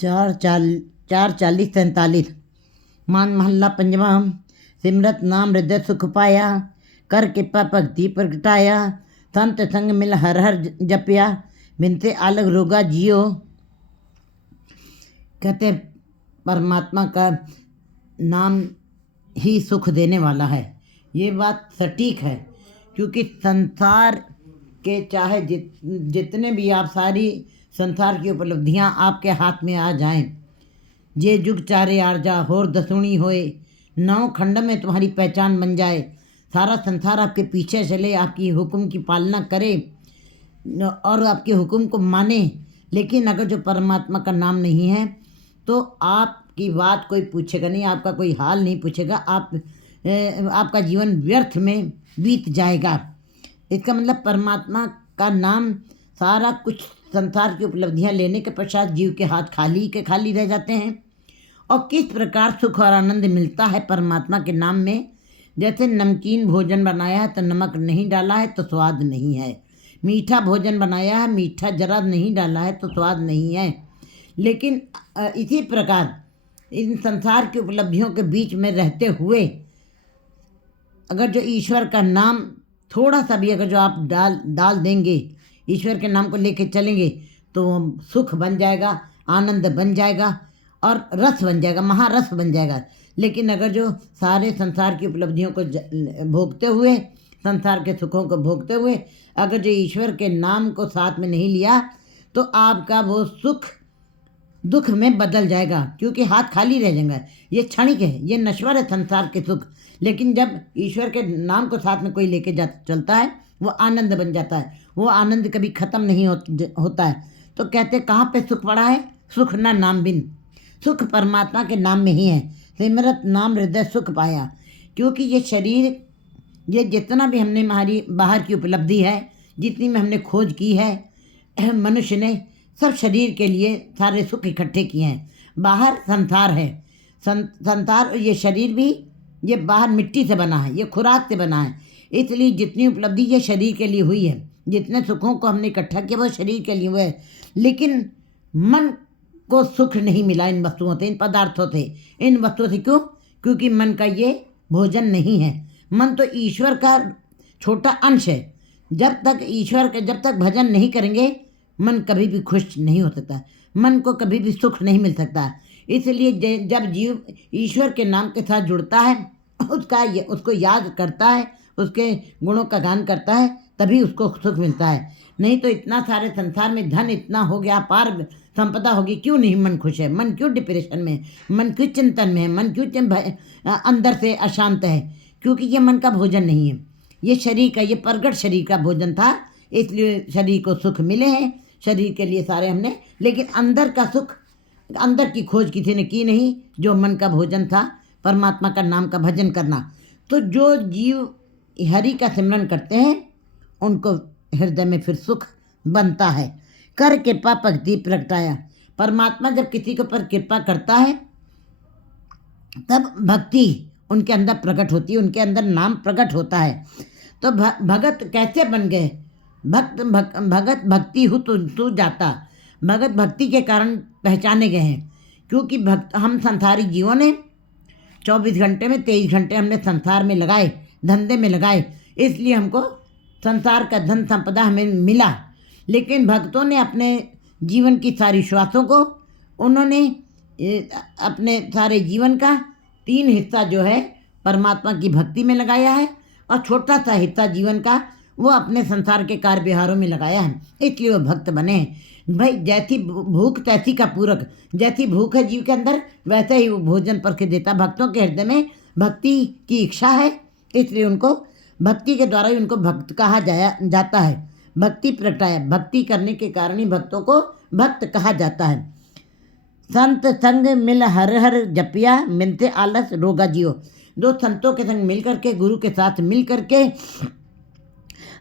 चार 40-43 मान महल्ला पंजवा। सिमरत नाम हृदय सुख पाया, कर कृपा भक्ति प्रगटाया, संत संग मिल हर हर जपिया, बिनते अलग रोगा जियो। कहते परमात्मा का नाम ही सुख देने वाला है। ये बात सटीक है, क्योंकि संसार के चाहे जितने भी आप सारी संसार की उपलब्धियां आपके हाथ में आ जाएं, जे जुग चारे आरजा होर दसुणी होए, 9 खंड में तुम्हारी पहचान बन जाए, सारा संसार आपके पीछे चले, आपकी हुक्म की पालना करे और आपके हुक्म को माने, लेकिन अगर जो परमात्मा का नाम नहीं है तो आपकी बात कोई पूछेगा नहीं, आपका कोई हाल नहीं पूछेगा, आपका जीवन व्यर्थ में बीत जाएगा। इसका मतलब परमात्मा का नाम सारा कुछ संसार की उपलब्धियां लेने के पश्चात जीव के हाथ खाली रह जाते हैं। और किस प्रकार सुख और आनंद मिलता है परमात्मा के नाम में। जैसे नमकीन भोजन बनाया है तो नमक नहीं डाला है तो स्वाद नहीं है, मीठा भोजन बनाया है मीठा जरा नहीं डाला है तो स्वाद नहीं है। लेकिन इसी प्रकार इन संसार की उपलब्धियों के बीच में रहते हुए अगर जो ईश्वर का नाम थोड़ा सा भी अगर जो आप डाल देंगे, ईश्वर के नाम को लेके चलेंगे, तो सुख बन जाएगा, आनंद बन जाएगा और रस बन जाएगा, महारस बन जाएगा। लेकिन अगर जो सारे संसार की उपलब्धियों को भोगते हुए, संसार के सुखों को भोगते हुए अगर जो ईश्वर के नाम को साथ में नहीं लिया, तो आपका वो सुख दुख में बदल जाएगा, क्योंकि हाथ खाली रह जाएगा। ये क्षणिक है, ये नश्वर है संसार के सुख। लेकिन जब ईश्वर के नाम को साथ में कोई लेके चलता है, वो आनंद बन जाता है, वो आनंद कभी ख़त्म नहीं होता है। तो कहते कहाँ पे सुख पड़ा है? सुख ना नाम बिन, सुख परमात्मा के नाम में ही है। सिमरत नाम हृदय सुख पाया, क्योंकि ये शरीर, ये जितना भी हमने हमारी बाहर की उपलब्धि है, जितनी में हमने खोज की है, मनुष्य ने सब शरीर के लिए सारे सुख इकट्ठे किए हैं। बाहर संसार है, संसार, ये शरीर भी ये बाहर मिट्टी से बना है, ये खुराक से बना है, इसलिए जितनी उपलब्धि ये शरीर के लिए हुई है, जितने सुखों को हमने इकट्ठा किया वो शरीर के लिए हुए है। लेकिन मन को सुख नहीं मिला इन वस्तुओं से, इन पदार्थों से, इन वस्तुओं से। क्यों? क्योंकि मन का ये भोजन नहीं है। मन तो ईश्वर का छोटा अंश है। जब तक भजन नहीं करेंगे, मन कभी भी खुश नहीं हो सकता, मन को कभी भी सुख नहीं मिल सकता। इसलिए जब जीव ईश्वर के नाम के साथ जुड़ता है, उसको याद करता है, उसके गुणों का गान करता है, तभी उसको सुख मिलता है। नहीं तो इतना सारे संसार में धन इतना हो गया, अपार संपदा होगी, क्यों नहीं मन खुश है? मन क्यों डिप्रेशन में, मन क्यों चिंतन में है, मन क्यों अंदर से अशांत है? क्योंकि ये मन का भोजन नहीं है, ये शरीर का, ये प्रगट शरीर का भोजन था। इसलिए शरीर को सुख मिले हैं, शरीर के लिए सारे हमने, लेकिन अंदर का सुख, अंदर की खोज किसी ने की नहीं, जो मन का भोजन था, परमात्मा का नाम का भजन करना। तो जो जीव हरि का सिमरन करते हैं, उनको हृदय में फिर सुख बनता है। कर कृपा भक्ति प्रगटाया, परमात्मा जब किसी के ऊपर कृपा करता है, तब भक्ति उनके अंदर प्रकट होती है, उनके अंदर नाम प्रकट होता है। तो भगत कैसे बन गए? भगत भक्ति हो तू जाता, भगत भक्ति के कारण पहचाने गए हैं। क्योंकि हम संसारी जीवों ने 24 घंटे में 23 घंटे हमने संसार में लगाए, धंधे में लगाए, इसलिए हमको संसार का धन संपदा हमें मिला। लेकिन भक्तों ने अपने जीवन की सारी श्वासों को, उन्होंने अपने सारे जीवन का 3 हिस्सा जो है परमात्मा की भक्ति में लगाया है, और छोटा सा हिस्सा जीवन का वो अपने संसार के कार्य व्यवहारों में लगाया है, इसलिए वो भक्त बने हैं। भाई जैसी भूख तैसी का पूरक, जैसी भूख है जीव के अंदर, वैसे ही वो भोजन पर के देता। भक्तों के हृदय में भक्ति की इच्छा है, इसलिए उनको भक्ति के द्वारा ही उनको भक्त कहा जाता है। भक्ति प्रगटाया, भक्ति करने के कारण ही भक्तों को भक्त कहा जाता है। संत संग मिल हर हर जपिया, मिलते आलस रोगा जियो। दो संतों के संग मिल करके, गुरु के साथ मिल करके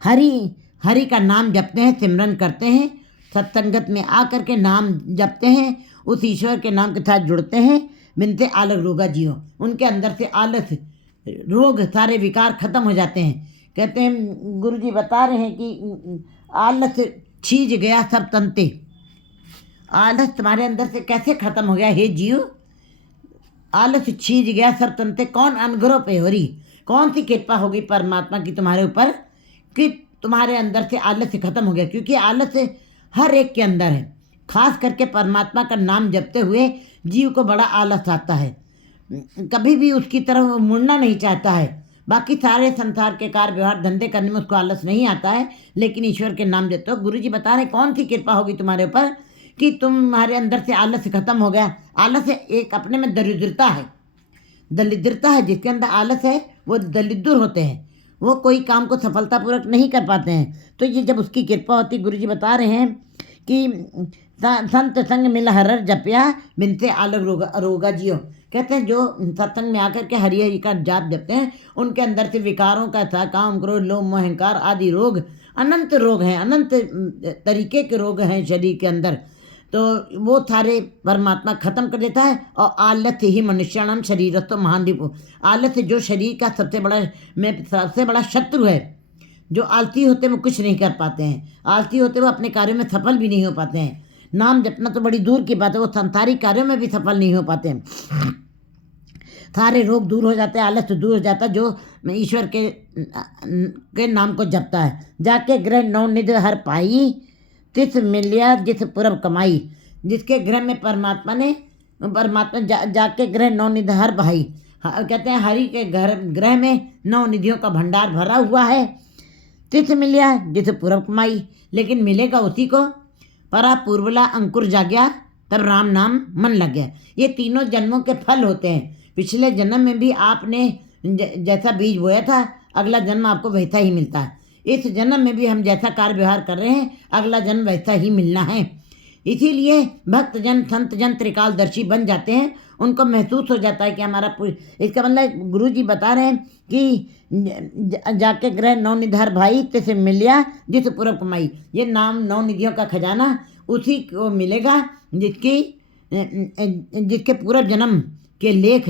हरि का नाम जपते हैं, सिमरन करते हैं, सत्संगत में आकर के नाम जपते हैं, उस ईश्वर के नाम के साथ जुड़ते हैं, बिनते आलस रोगा जियो। उनके अंदर से आलस, रोग, सारे विकार खत्म हो जाते हैं। कहते हैं, गुरु जी बता रहे हैं कि आलस छीज गया सब तंते, आलस तुम्हारे अंदर से कैसे खत्म हो गया हे जीव? आलस छीज गया सब तनते, कौन अनुग्रह पे हो रही, कौन सी कृपा होगी परमात्मा की तुम्हारे ऊपर कि तुम्हारे अंदर से आलस से खत्म हो गया? क्योंकि आलस हर एक के अंदर है, खास करके परमात्मा का नाम जपते हुए जीव को बड़ा आलस आता है, कभी भी उसकी तरफ वो मुड़ना नहीं चाहता है। बाकी सारे संसार के कार्य व्यवहार धंधे करने में उसको आलस नहीं आता है, लेकिन ईश्वर के नाम जपते हो। गुरु जी बता रहे कौन सी कृपा होगी तुम्हारे ऊपर कि तुम्हारे अंदर से आलस खत्म हो गया। आलस एक अपने में दरिद्रता है, दरिद्रता है, जिसके अंदर आलस है वो दरिद्र होते हैं, वो कोई काम को सफलतापूर्वक नहीं कर पाते हैं। तो ये जब उसकी कृपा होती, गुरु जी बता रहे हैं कि संत संग मिल हर जपया बिनते आलग रोगा जियो। कहते हैं जो सत्संग में आकर के हरि हरि का जाप जपते हैं, उनके अंदर से विकारों का था काम क्रोध लोभ मोह अहंकार आदि रोग, अनंत रोग हैं, अनंत तरीके के रोग हैं शरीर के अंदर, तो वो सारे परमात्मा खत्म कर देता है। और आलस्य ही मनुष्याणाम शरीरस्थो महान रिपु, आलस्य जो शरीर का सबसे बड़ा शत्रु है। जो आलसी होते हैं वो कुछ नहीं कर पाते हैं, आलसी होते वो अपने कार्यों में सफल भी नहीं हो पाते हैं। नाम जपना तो बड़ी दूर की बात है, वो संसारिक कार्यों में भी सफल नहीं हो पाते हैं। सारे रोग दूर हो जाते हैं, आलस दूर हो जाता है जो ईश्वर के नाम को जपता है। जाके ग्रह नवनिधि हर पाई तिस मिलिया जिस पूरब कमाई, जिसके ग्रह में परमात्मा जाके ग्रह नवनिधि हर भाई, कहते हैं हरि के ग्रह में नवनिधियों का भंडार भरा हुआ है। तिस मिलिया जिस पूरब कमाई, लेकिन मिलेगा उसी को परा पूर्वला अंकुर जाग्या तब राम नाम मन लग गया। ये तीनों जन्मों के फल होते हैं। पिछले जन्म में भी आपने जैसा बीज बोया था, अगला जन्म आपको वैसा ही मिलता है। इस जन्म में भी हम जैसा कार्य व्यवहार कर रहे हैं, अगला जन्म वैसा ही मिलना है। इसीलिए भक्त जन संत जन त्रिकालदर्शी बन जाते हैं, उनको महसूस हो जाता है कि हमारा इसका मतलब गुरु जी बता रहे हैं कि जाके ग्रह नवनिधर भाई तैसे मिलिया जिस पूरब कमाई, ये नाम नवनिधियों का खजाना उसी को मिलेगा जिसके पूर्व जन्म के लेख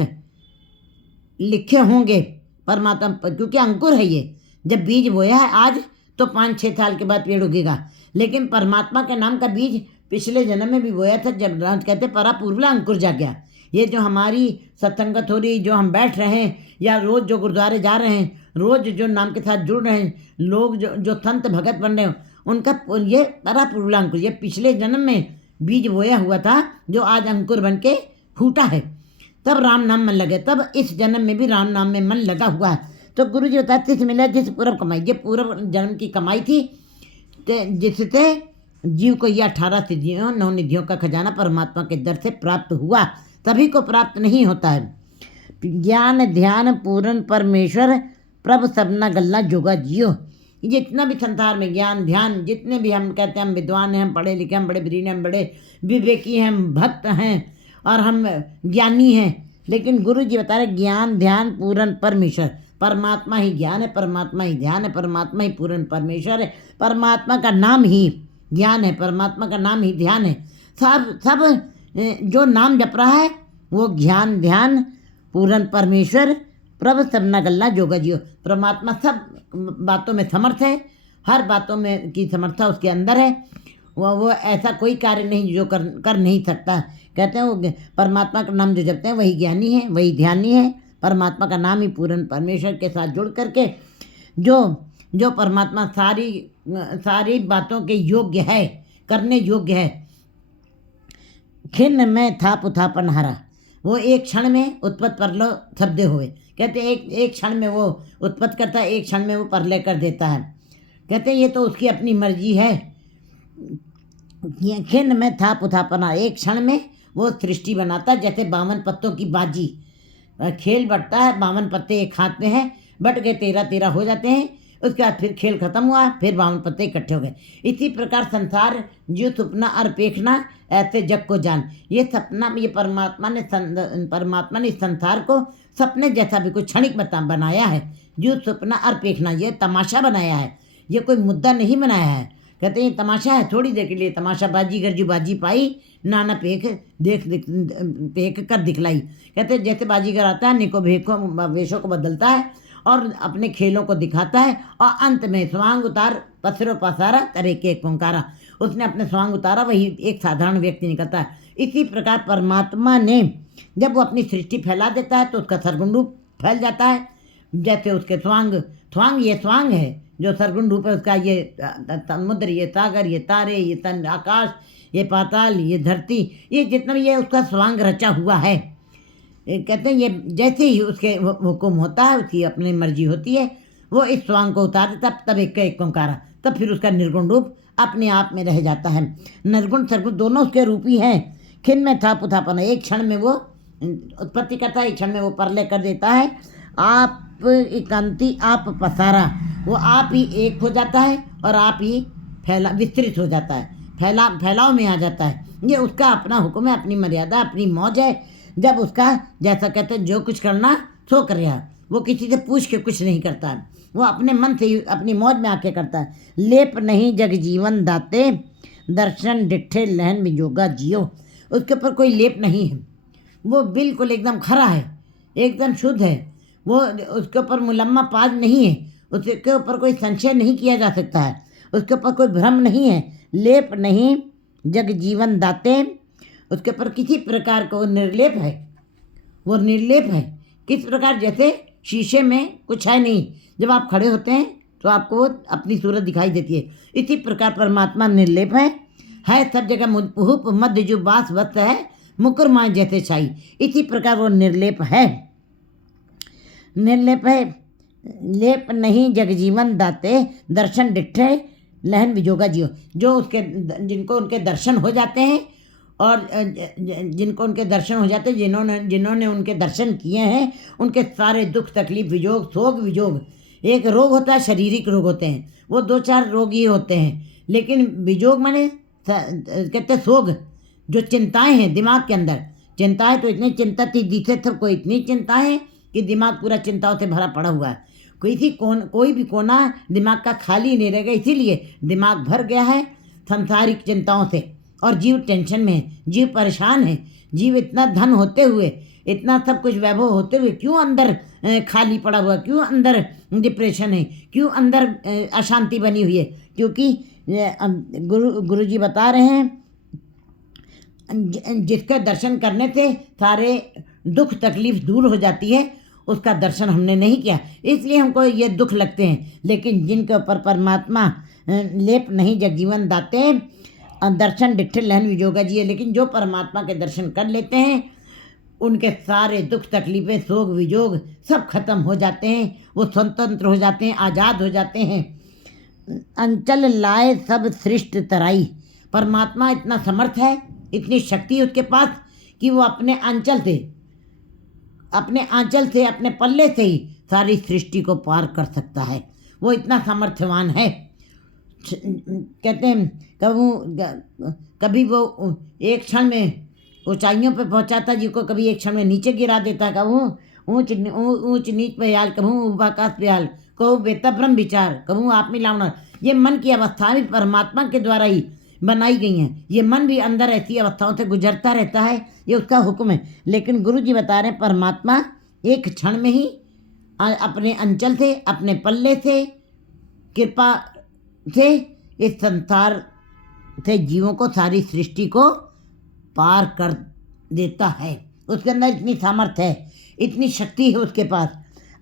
लिखे होंगे परमात्मा, क्योंकि अंकुर है ये। जब बीज बोया है आज तो 5-6 साल के बाद पेड़ उगेगा, लेकिन परमात्मा के नाम का बीज पिछले जन्म में भी बोया था। जब कहते परा पूर्वला अंकुर जा गया। ये जो हमारी सत्संगत हो रही, जो हम बैठ रहे हैं या रोज़ जो गुरुद्वारे जा रहे हैं, रोज़ जो नाम के साथ जुड़ रहे हैं लोग, जो संत भगत बन रहे हैं, उनका ये परा पूर्वला अंकुर, ये पिछले जन्म में बीज बोया हुआ था जो आज अंकुर बन के फूटा है। तब राम नाम मन लगे, तब इस जन्म में भी राम नाम में मन लगा हुआ है। तो गुरु जी बताते थे मिला जिस पूर्व कमाई, ये पूर्व जन्म की कमाई थी जिससे जीव को ये 18 सिद्धियों नवनिधियों का खजाना परमात्मा के दर से प्राप्त हुआ। सभी को प्राप्त नहीं होता है। ज्ञान ध्यान पूर्ण परमेश्वर प्रभु सबना गल्ला जोगा जियो। जितना भी संसार में ज्ञान ध्यान, जितने भी हम कहते हैं हम विद्वान हैं, हम पढ़े लिखे, हम बड़े ब्रीन हैं, हम बड़े विवेकी हैं, हम भक्त हैं और हम ज्ञानी हैं, लेकिन गुरु जी बता रहे ज्ञान ध्यान पूर्ण परमेश्वर, परमात्मा ही ज्ञान है, परमात्मा ही ध्यान है, परमात्मा ही पूर्ण परमेश्वर है, परमात्मा का नाम ही ज्ञान है, परमात्मा का नाम ही ध्यान है। सब जो नाम जप रहा है वो ज्ञान ध्यान पूर्ण परमेश्वर प्रभु सबना गल्ला जोगा जियो। परमात्मा सब बातों में समर्थ है, हर बातों में की समर्था उसके अंदर है। वो ऐसा कोई कार्य नहीं जो कर नहीं सकता। कहते हैं वो परमात्मा का नाम जो जपते हैं वही ज्ञानी है, वही ध्यानी है। परमात्मा का नाम ही पूर्ण परमेश्वर के साथ जुड़ करके जो परमात्मा सारी बातों के योग्य है, करने योग्य है। खिन्न में था पुथापन हरा, वो एक क्षण में उत्पत्त परलो शब्द हुए। कहते एक क्षण में वो उत्पत्त करता है, एक क्षण में वो परलय कर देता है। कहते हैं ये तो उसकी अपनी मर्जी है। खिन्न में था पुथापना, एक क्षण में वो सृष्टि बनाता, जैसे 52 पत्तों की बाजी, खेल बटता है, 52 पत्ते एक हाथ में है, बट गए 13-13 हो जाते हैं, उसके बाद फिर खेल खत्म हुआ, फिर 52 पत्ते इकट्ठे हो गए। इसी प्रकार संसार जो सपना अरपेखना ऐसे जग को जान, ये सपना, ये परमात्मा ने इस संसार को सपने जैसा भी कुछ क्षणिक बनाया है। जो सपना अरपेखना, ये तमाशा बनाया है, ये कोई मुद्दा नहीं बनाया है। कहते हैं ये तमाशा है, थोड़ी देर के लिए तमाशा, बाजीगर जो बाजी पाई नाना पेख कर दिखलाई। कहते हैं जैसे बाजीगर आता है, निको वेशों को बदलता है और अपने खेलों को दिखाता है, और अंत में स्वांग उतार पसरो पसारा तरे के ओंकारा, उसने अपने स्वांग उतारा, वही एक साधारण व्यक्ति निकलता है। इसी प्रकार परमात्मा ने जब वो अपनी सृष्टि फैला देता है तो उसका सरगुण रूप फैल जाता है। जैसे उसके स्वांग ये स्वांग है जो सरगुण रूप है उसका, ये समुद्र, ये सागर, ये तारे, ये तन आकाश, ये पाताल, ये धरती, ये जितना भी ये उसका स्वांग रचा हुआ है। कहते हैं ये जैसे ही उसके हुक्म होता है, उसकी अपनी मर्जी होती है, वो इस स्वांग को उतार देता, तब एक ओंकारा, तब फिर उसका निर्गुण रूप अपने आप में रह जाता है। निर्गुण सरगुण दोनों उसके रूप ही हैं। खिन में था पुथापन, एक क्षण में वो उत्पत्ति करता है, एक क्षण में वो परलय कर देता है। आप एकांति आप पसारा, वो आप ही एक हो जाता है और आप ही विस्तृत हो जाता है, फैलाव में आ जाता है। ये उसका अपना हुक्म है, अपनी मर्यादा, अपनी मौज है। जब उसका जैसा कहते हैं जो कुछ करना सो कर रहा, वो किसी से पूछ के कुछ नहीं करता है, वो अपने मन से ही अपनी मौज में आके करता है। लेप नहीं जग जीवन दाते, दर्शन डिठे लहन विजोगा जियो। उसके ऊपर कोई लेप नहीं है, वो बिल्कुल एकदम खरा है, एकदम शुद्ध है। वो उसके ऊपर मुलम्मा पाज नहीं है, उसके ऊपर कोई संशय नहीं किया जा सकता है, उसके ऊपर कोई भ्रम नहीं है। लेप नहीं जग जीवन दाते, उसके ऊपर किसी प्रकार का वो निर्लेप है, वो निर्लेप है। किस प्रकार, जैसे शीशे में कुछ है नहीं, जब आप खड़े होते हैं तो आपको वो अपनी सूरत दिखाई देती है। इसी प्रकार परमात्मा निर्लेप है सब जगह मुहुप मध्य जो बास वस्त है, मुकुर माँ जैसे छाई। इसी प्रकार वो निर्लेप है, निर्लेप है। लेप नहीं जगजीवन दाते, दर्शन डिठे लहन विजोगा जियो। जो उसके जिनको उनके दर्शन हो जाते हैं और जिनको उनके दर्शन हो जाते हैं, जिन्होंने उनके दर्शन किए हैं, उनके सारे दुख तकलीफ विजोग शोक विजोग, एक रोग होता है, शारीरिक रोग होते हैं, वो 2-4 रोग ही होते हैं। लेकिन विजोग माने कहते शोक, जो चिंताएं हैं दिमाग के अंदर, चिंताएं तो इतनी चिंता थी जिसे सबको इतनी चिंता है कि दिमाग पूरा चिंताओं से भरा पड़ा हुआ है। कोई भी कोना दिमाग का खाली नहीं रहेगा, इसीलिए दिमाग भर गया है सांसारिक चिंताओं से और जीव टेंशन में है, जीव परेशान है। जीव इतना धन होते हुए, इतना सब कुछ वैभव होते हुए क्यों अंदर खाली पड़ा हुआ, क्यों अंदर डिप्रेशन है, क्यों अंदर अशांति बनी हुई है? क्योंकि गुरु जी बता रहे हैं जिसके दर्शन करने से सारे दुख तकलीफ दूर हो जाती है, उसका दर्शन हमने नहीं किया, इसलिए हमको ये दुख लगते हैं। लेकिन जिनके ऊपर परमात्मा लेप नहीं जगजीवन दाते, दर्शन डिठे लहन विजोगा जी है। लेकिन जो परमात्मा के दर्शन कर लेते हैं, उनके सारे दुख तकलीफें शोक विजोग सब खत्म हो जाते हैं, वो स्वतंत्र हो जाते हैं, आज़ाद हो जाते हैं। अंचल लाए सब सृष्ट तराई, परमात्मा इतना समर्थ है, इतनी शक्ति है उसके पास कि वो अपने आंचल से अपने पल्ले से ही सारी सृष्टि को पार कर सकता है। वो इतना सामर्थ्यवान है। कहते हैं कभी वो एक क्षण में ऊंचाइयों पे पहुंचाता जी को, कभी एक क्षण में नीचे गिरा देता। कहूँ ऊंच नीच पे हाल, कहूँ आकाश पे हाल, कहूँ बेता ब्रह्म विचार, कहूँ आप मिलावना। ये मन की अवस्था भी परमात्मा के द्वारा ही बनाई गई हैं। ये मन भी अंदर ऐसी अवस्थाओं से गुजरता रहता है, ये उसका हुक्म है। लेकिन गुरु जी बता रहे हैं परमात्मा एक क्षण में ही अपने अंचल से, अपने पल्ले से, कृपा से इस संसार से जीवों को, सारी सृष्टि को पार कर देता है। उसके अंदर इतनी सामर्थ्य है, इतनी शक्ति है उसके पास।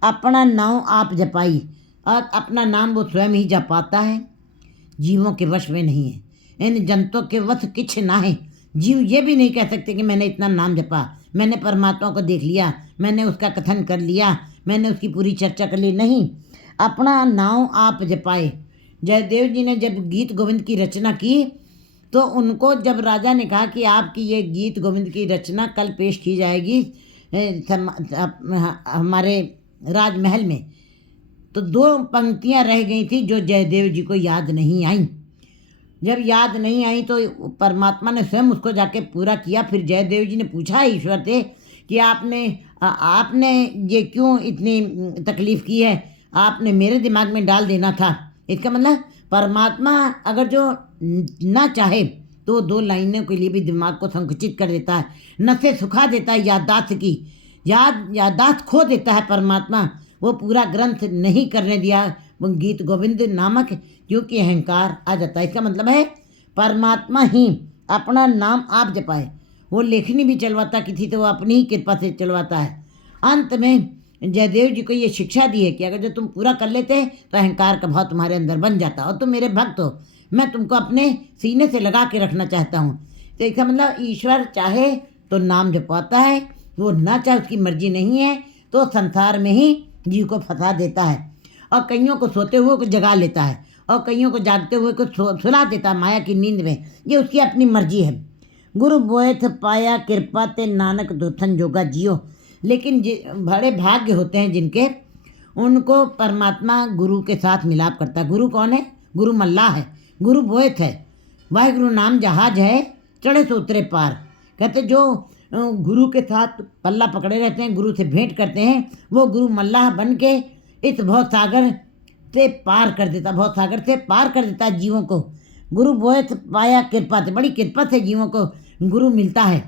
अपना नाम आप जपाई, और अपना नाम वो स्वयं ही जपाता है, जीवों के वश में नहीं है। इन जंतुओं के वश किछ ना है। जीव ये भी नहीं कह सकते कि मैंने इतना नाम जपा, मैंने परमात्मा को देख लिया, मैंने उसका कथन कर लिया, मैंने उसकी पूरी चर्चा कर ली। नहीं, अपना नाम आप जपाए। जयदेव जी ने जब गीत गोविंद की रचना की तो उनको जब राजा ने कहा कि आपकी ये गीत गोविंद की रचना कल पेश की जाएगी हमारे राजमहल में, तो 2 पंक्तियां रह गई थी जो जयदेव जी को याद नहीं आई। जब याद नहीं आई तो परमात्मा ने स्वयं उसको जाके पूरा किया। फिर जयदेव जी ने पूछा ईश्वर से कि आपने ये क्यों इतनी तकलीफ़ की है, आपने मेरे दिमाग में डाल देना था। इसका मतलब परमात्मा अगर जो ना चाहे तो 2 लाइनों के लिए भी दिमाग को संकुचित कर देता है, नसें सुखा देता है, याददाश्त की याददाश्त खो देता है परमात्मा। वो पूरा ग्रंथ नहीं करने दिया वो गीत गोविंद नामक, क्योंकि अहंकार आ जाता है। इसका मतलब है परमात्मा ही अपना नाम आप जपाए। वो लेखनी भी चलवाता किसी तो वो अपनी ही कृपा से चलवाता है। अंत में जयदेव जी को ये शिक्षा दी है कि अगर जो तुम पूरा कर लेते तो अहंकार का भाव तुम्हारे अंदर बन जाता और तुम मेरे भक्त हो, मैं तुमको अपने सीने से लगा के रखना चाहता हूँ। तो इसका मतलब ईश्वर चाहे तो नाम जपवाता है, वो ना चाहे उसकी मर्जी नहीं है तो संसार में ही जीव को फंसा देता है और कईयों को सोते हुए को जगा लेता है और कईयों को जागते हुए को सुला देता है माया की नींद में। ये उसकी अपनी मर्जी है। गुरु बोएथ पाया कृपा ते नानक दुथन जोगा जियो। लेकिन बड़े भाग्य होते हैं जिनके, उनको परमात्मा गुरु के साथ मिलाप करता है। गुरु कौन है? गुरु मल्लाह है, गुरु बोएथ है। वाहिगुरु नाम जहाज है, चढ़े तो उतरे पार। कहते जो गुरु के साथ पल्ला पकड़े रहते हैं, गुरु से भेंट करते हैं, वो गुरु मल्लाह बन के इस भव सागर से पार कर देता, भव सागर से पार कर देता है जीवों को। गुरु बोएथ पाया कृपा से, बड़ी कृपा से जीवों को गुरु मिलता है।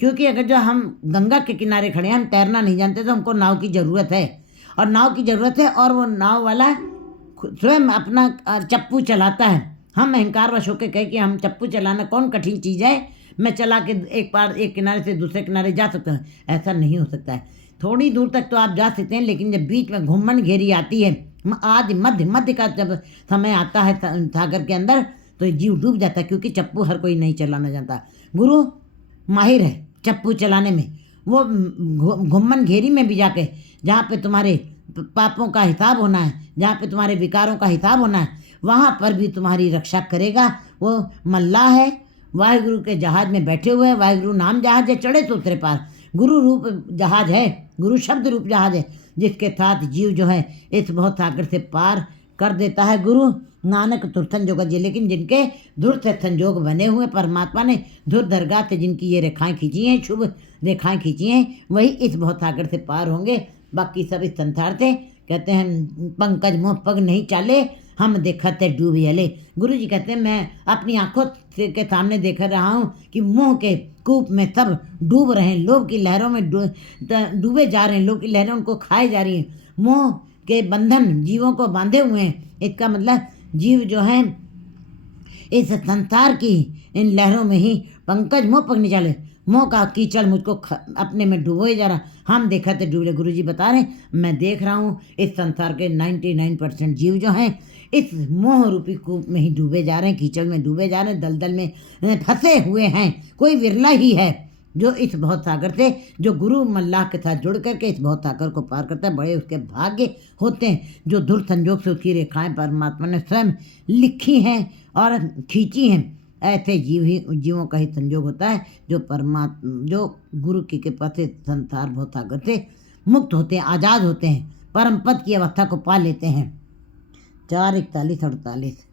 क्योंकि अगर जो हम गंगा के किनारे खड़े हैं, हम तैरना नहीं जानते, तो हमको नाव की ज़रूरत है और नाव की ज़रूरत है और वो नाव वाला स्वयं अपना चप्पू चलाता है। हम अहंकार वश होकर कहे कि हम चप्पू चलाना कौन कठिन चीज़ है, मैं चला के एक बार एक किनारे से दूसरे किनारे जा सकता हूँ। ऐसा नहीं हो सकता है। थोड़ी दूर तक तो आप जा सकते हैं, लेकिन जब बीच में घुम्मन घेरी आती है, आज मध्य का जब समय आता है सागर के अंदर, तो जीव डूब जाता है, क्योंकि चप्पू हर कोई नहीं चलाना जानता। गुरु माहिर है चप्पू चलाने में। वो घुम्मन घेरी में भी जाके, जहाँ पे तुम्हारे पापों का हिसाब होना है, जहाँ पे तुम्हारे विकारों का हिसाब होना है, वहाँ पर भी तुम्हारी रक्षा करेगा। वो मल्लाह है, वाहिगुरु के जहाज में बैठे हुए। वाहिगुरु नाम जहाज है, चढ़े तो उतरे पार। गुरु रूप जहाज है, गुरु शब्द रूप जहाज है, जिसके साथ जीव जो है इस बहुत सागर से पार कर देता है। गुरु नानक तुरथन जोगा जी। लेकिन जिनके धुर से संजोग बने हुए, परमात्मा ने धुर दरगाह से जिनकी ये रेखाएं खींची हैं, शुभ रेखाएं खींची हैं, वही इस बहुत सागर से पार होंगे। बाकी सब इस संसार से, कहते हैं पंकज मोह पग नहीं चाले, हम देखते डूब यले। गुरु जी कहते हैं मैं अपनी आंखों के सामने देख रहा हूँ कि मोह के कूप में सब डूब रहे हैं, लोभ की लहरों में डूबे जा रहे हैं, लोभ की लहरें उनको खाए जा रही हैं। मोह के बंधन जीवों को बांधे हुए हैं। इसका मतलब जीव जो हैं इस संसार की इन लहरों में ही पंकज मोह पग नहीं चाले, मोह का कीचड़ मुझको अपने में डुबोए जा रहा। हम देखा तो डूबे। गुरु जी बता रहे मैं देख रहा हूँ इस संसार के 99% जीव जो हैं इस मोह रूपी कूप में ही डूबे जा रहे हैं, कीचड़ में डूबे जा रहे हैं, दलदल में फंसे हुए हैं। कोई विरला ही है जो इस बहुत सागर से, जो गुरु मल्लाह के साथ जुड़ करके इस बहुत सागर को पार करता है। बड़े उसके भाग्य होते हैं जो धुर संजोग से उसकी रेखाएं परमात्मा ने स्वयं लिखी हैं और खींची हैं। ऐसे जीवों का ही संजोग होता है जो गुरु की कृपा से संसार बहुत सागर से मुक्त होते हैं, आज़ाद होते हैं, परम पद की अवस्था को पा लेते हैं। 4:41-48